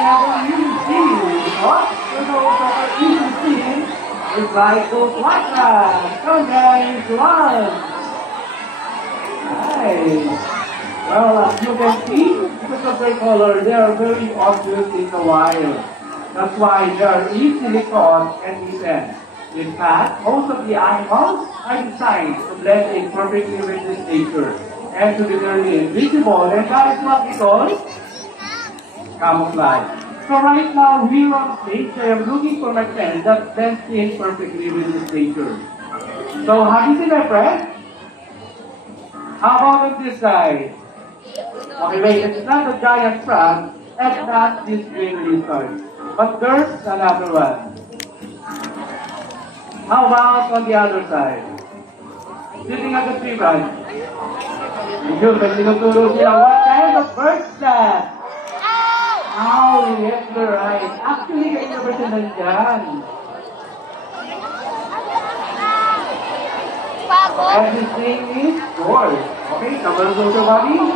have a new team. What? For those that are new team, it's like those white ones. Come guys, one. Nice. Well, as you can see, because of their color, they are very obvious in the wild. That's why they are easily caught and eaten. In fact, most of the animals are designed to blend in perfectly with this nature and to be very invisible, and that is what we call camouflage. So right now, here on stage, I am looking for my friend that blends in perfectly with this nature. So have you seen my friend? How about on this side? Okay, wait, it's not a giant frog, and not this green lizard. But there's another one. How about on the other side? Sitting at the tree branch. Yun, may tinuturo sila. What kind of bird is that? Owl, yes, you're right. Actually, kayo na ba siya nandyan? And his name is George. Okay, come on, go, buddy.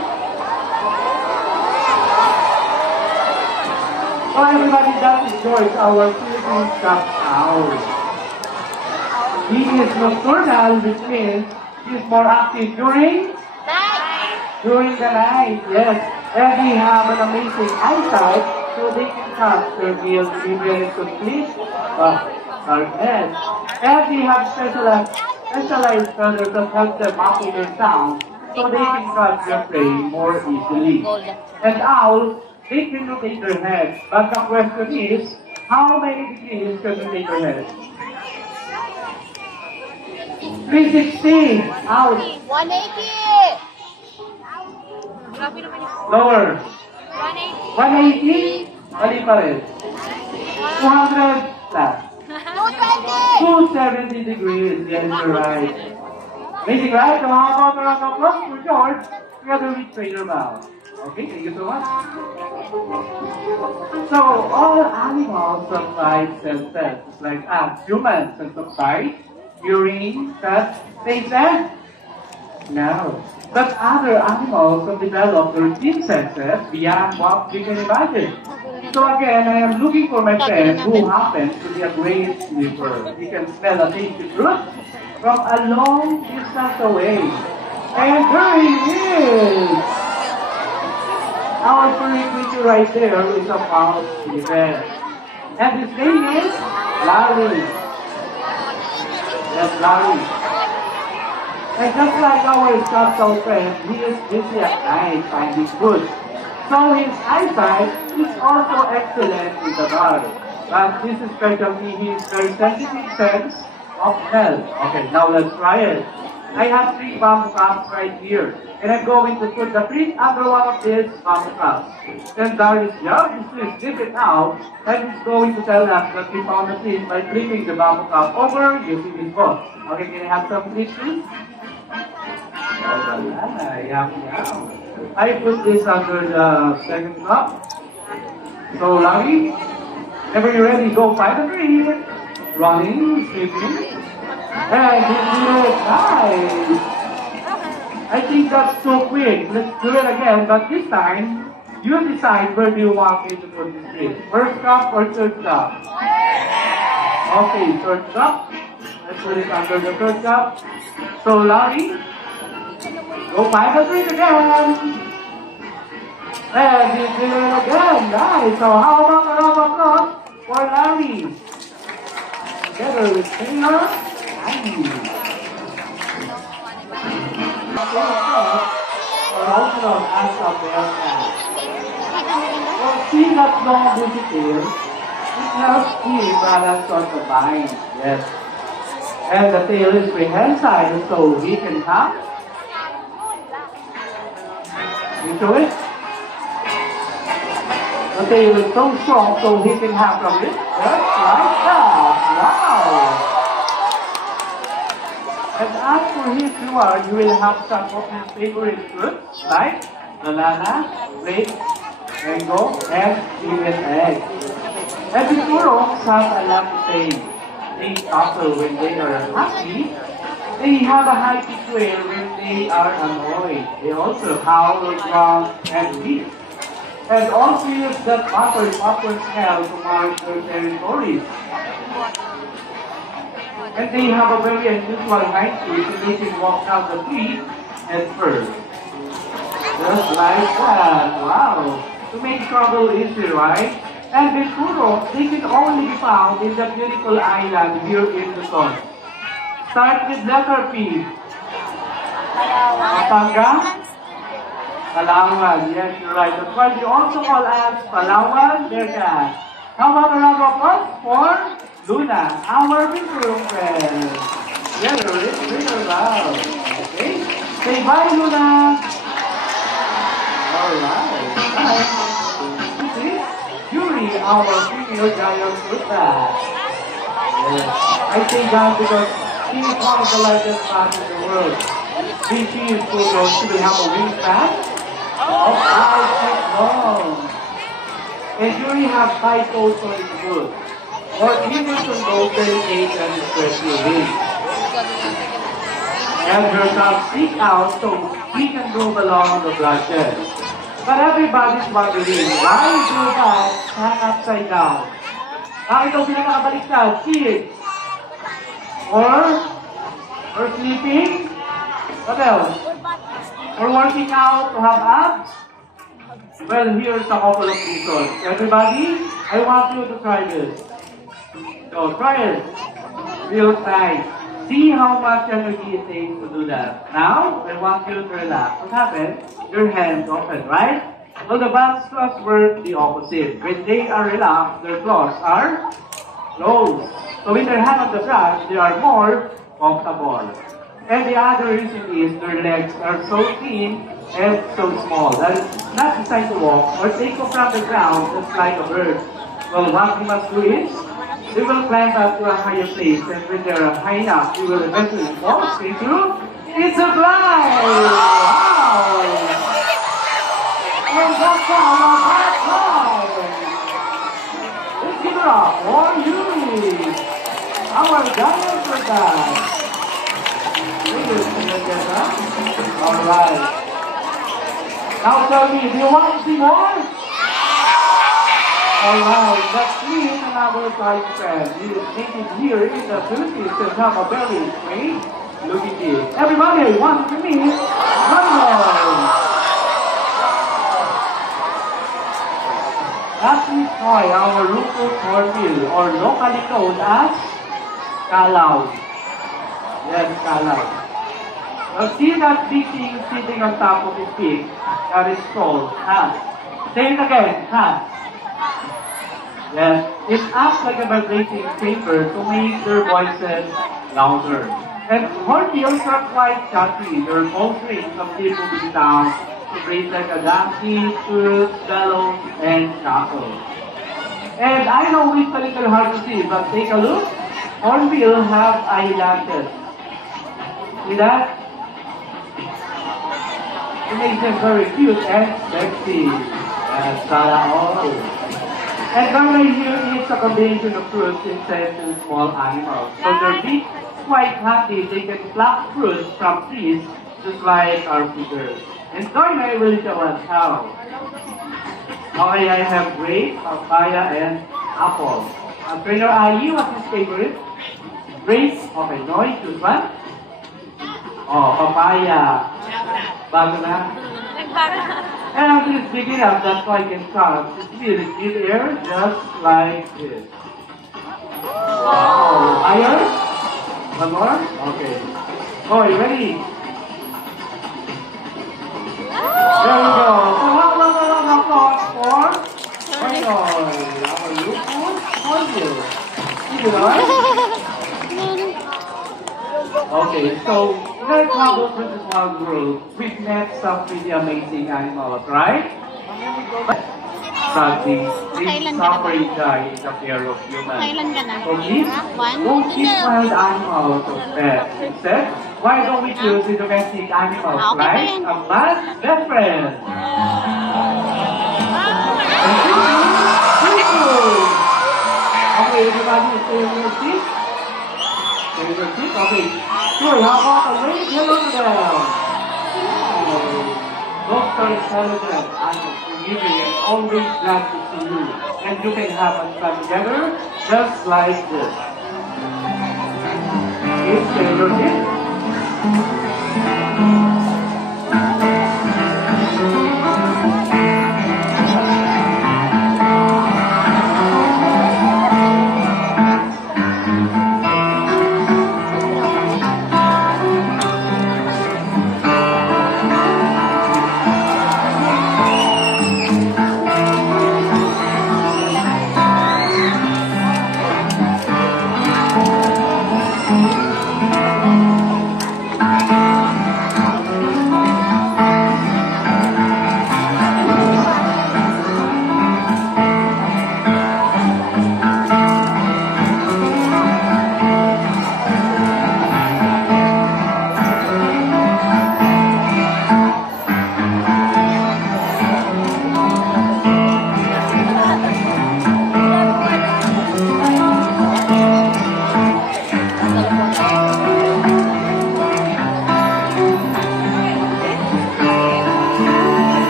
So everybody, that is George, our Philippine stuffed owl. He is nocturnal, which means he is more active during the night, yes. And they have an amazing eyesight, so they can catch their meals even in complete darkness. And they have specialized feathers that help them muffle their sound, so they can catch their prey more easily. And owls, they can rotate their heads, but the question is, how many degrees can rotate their heads? 360. Out. 180. Lower. 180. 180. Mali pa rin. 200 plus. 270 degrees. Yes, you're right. Amazing, right? So how about a round of applause for George together with Trainer Bao? Okay, thank you so much. So all animals have five senses, like us humans, sense of sight, hearing, touch, taste, and smell. But other animals have developed their keen senses beyond what we can imagine. So again, I am looking for my friend who happens to be a great sniffer. He can smell a tasty fruit from a long distance away. And there he is! Our furry creature right there is a mouse sniffer. And his name is Larry. Yes, Larry. And just like our subtle friend, he is busy at night finding food. So his eyesight is also excellent in the dark. But his specialty, he is very sensitive sense of smell. Okay, now let's try it. I have 3 bamboo cups right here. And I'm going to put the treat under one of these bamboo cups. Then Darius Young is to sniff it out, and he's going to tell us that he found the treat by flipping the bamboo cup over using his foot. Okay, can I have some treat, please? Oh, yum, yum. I put this under the second cup. So, Larry, whenever you're ready, go find the treat. Running, sniffing. And you do it nice. I think that's so quick. Let's do it again, but this time, you decide where do you want me to put this treat. First cup or third cup? Okay, third cup. Let's put it under the third cup. So, Larry, go find the treat again. And you do it again. Nice. So, how about a round of applause for Larry? Together with Taylor. Nice. Or also known as a bear cat. Well, see that long bushy tail, it helps keep balance on the vine. Yes. And the tail is prehensile, so he can hop into it. The tail is so strong, so he can hop from it. Just like that. Wow! And as for his reward, you will have some of his favorite fruits like banana, grape, mango, and even egg. And the squirrels have a lot to say. They chuckle when they are happy. They have a high pitch wail when they are annoyed. They also howl, grunt, and weep. and also use that popcorn smell to mark their territories. And they have a very unusual hind feet so they can walk down the tree head first. Just like that. Wow. To make trouble easy, right? And the Kuro, they can only be found in the beautiful island here in Luzon. Start with letter P. Pampanga? Palawan. Yes, you're right. That's why we also call us Palawan Bearcat. How about a round of applause for Luna, our winter friend? Yeah, you're loud. Okay. Say bye, Luna. Alright. Bye. See? Yuri, our female giant fruit bat. Yes. I say that because she is one of the largest bats in the world. She is full of, she will have a wingspan of 5 feet long. And Yuri has 5 toes on its foot. Or even to go 38 and stretch your wings. And her tongue stick out so he can move along the bloodshed. But everybody's wondering, why do bats hang upside down? Bakit daw sila nakabaliktad? Kids? Or sleeping? What else? Or working out to have abs? Well, here's a couple of reasons. Everybody, I want you to try this. So, try it. Real nice. See how much energy it takes to do that. Now, I want you to relax. What happens? Your hands open, right? So the bat's claws work the opposite. When they are relaxed, their claws are closed. So when their hand on the brush, they are more comfortable. And the other reason is their legs are so thin and so small that it's not designed to walk or take off from the ground just like a bird. Well, what we must do is, they will climb up to a higher place, and when they are high enough, they will eventually fall straight through. It's a fly! Wow! And that's our hot fly! Let's give it up for Yuri! Our giant for that! Alright. Now tell me, do you want to see more? Alright, let's meet another type friend. He is native here in the Philippines and have a very strange looking kid. Everybody wants to meet Randall. That is why our local cornmeal, or locally known as Kalaw. Yes, Kalaw. Now see that big thing sitting on top of his feet? That is called hat. Say it again, hat. Yes, it acts like a vibrating chamber to make their voices louder. And hornbills are quite chatty. Their both rings of deep moving sound to breathe like a dancing, toot, bellow, and cackle. And I know it's a little hard to see, but take a look. Hornbill have eyelashes. See that? It makes them very cute and sexy. Yes, all. And normally here is a combination of fruits, insects, and small animals. So their beak is quite handy. They can pluck fruits from trees just like our figures. And Dorna will show us how. Okay, I have grape, papaya, and apple. Trainer Ali, what's his favorite? Grape. Okay, Noy, choose one. Oh, papaya. Bago na? And I'm just big enough, that's why I can start. It's really deep air, just like this. Wow. Higher? One more? Okay. Oh, you ready? There we go. So how long applause for Hornbill? Our local Hornbill. You know? Okay, so in our Travel 21 group, we've met some pretty amazing animals, right? Sadly, this suffering guy is a pair of humans. So these don't keep wild animals of pets. Instead, why don't we choose the domestic animals, right? A man's best friend. Okay, everybody stay in your seat. Stay in your seat, okay. Sure, how about a wave? Hello to them. Dr. Intelligent and forgiving and always glad to see you. And you can have a fun together just like this. Please take your seat.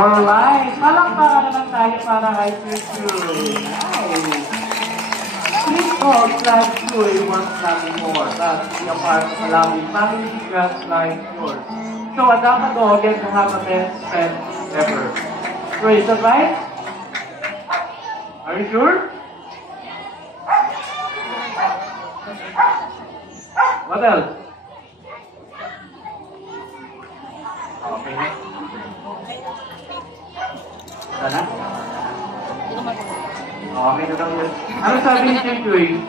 Alright, palakpakan naman tayo para kay Chuy. Nice. Please call Flag Chuy once nothing more. That's the part of allowing family just like yours. So, adopt a dog and to have a best pet ever. So, is that right? Are you sure? What else? Okay. Sana? Okay na daw yun. Ano sabi ni Chuy?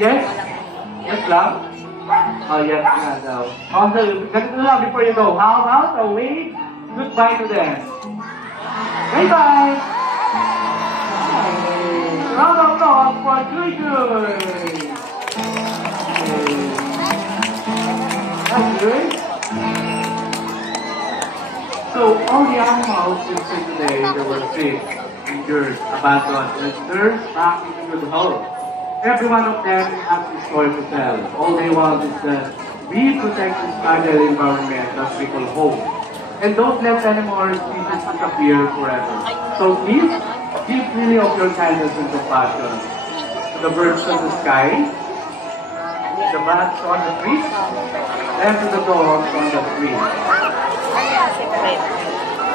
Yes? Yes lang? Oh, yes nga daw. Also, ganito lang before you go. How about a wave goodbye to them? Bye-bye! Round of applause for Chuy Chuy! Hi, Chuy! So, all the animals you see today, they were sick, injured, abandoned, returned back into the home. Every one of them has a story to tell. All they want is that we protect this fragile environment that we call home. And don't let any more species disappear forever. So please, give really of your kindness and compassion to the birds in the sky, the bats on the trees, and to the dogs on the street.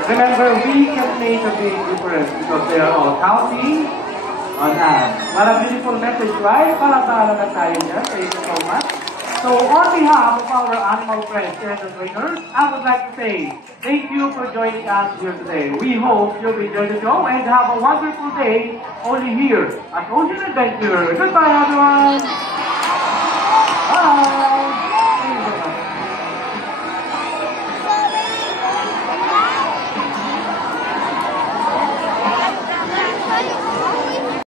Remember, we can make a big difference because they are all counting on us. What a beautiful message, right? Palakpakan na tayo dyan. Thank you so much. So, on behalf of our animal friends and the trainers, I would like to say thank you for joining us here today. We hope you'll enjoy the show and have a wonderful day only here at Ocean Adventure. Goodbye, everyone!